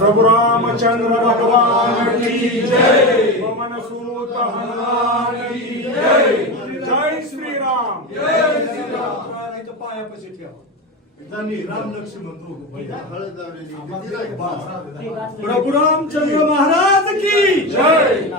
प्रभु रामचंद्र भगवान की जय। पवन सूत हनुमान की जय। जय श्री राम। जय श्री राम। पायापाशी ठेवा। राम लक्ष्मण प्रभु रामचंद्र महाराज की जय।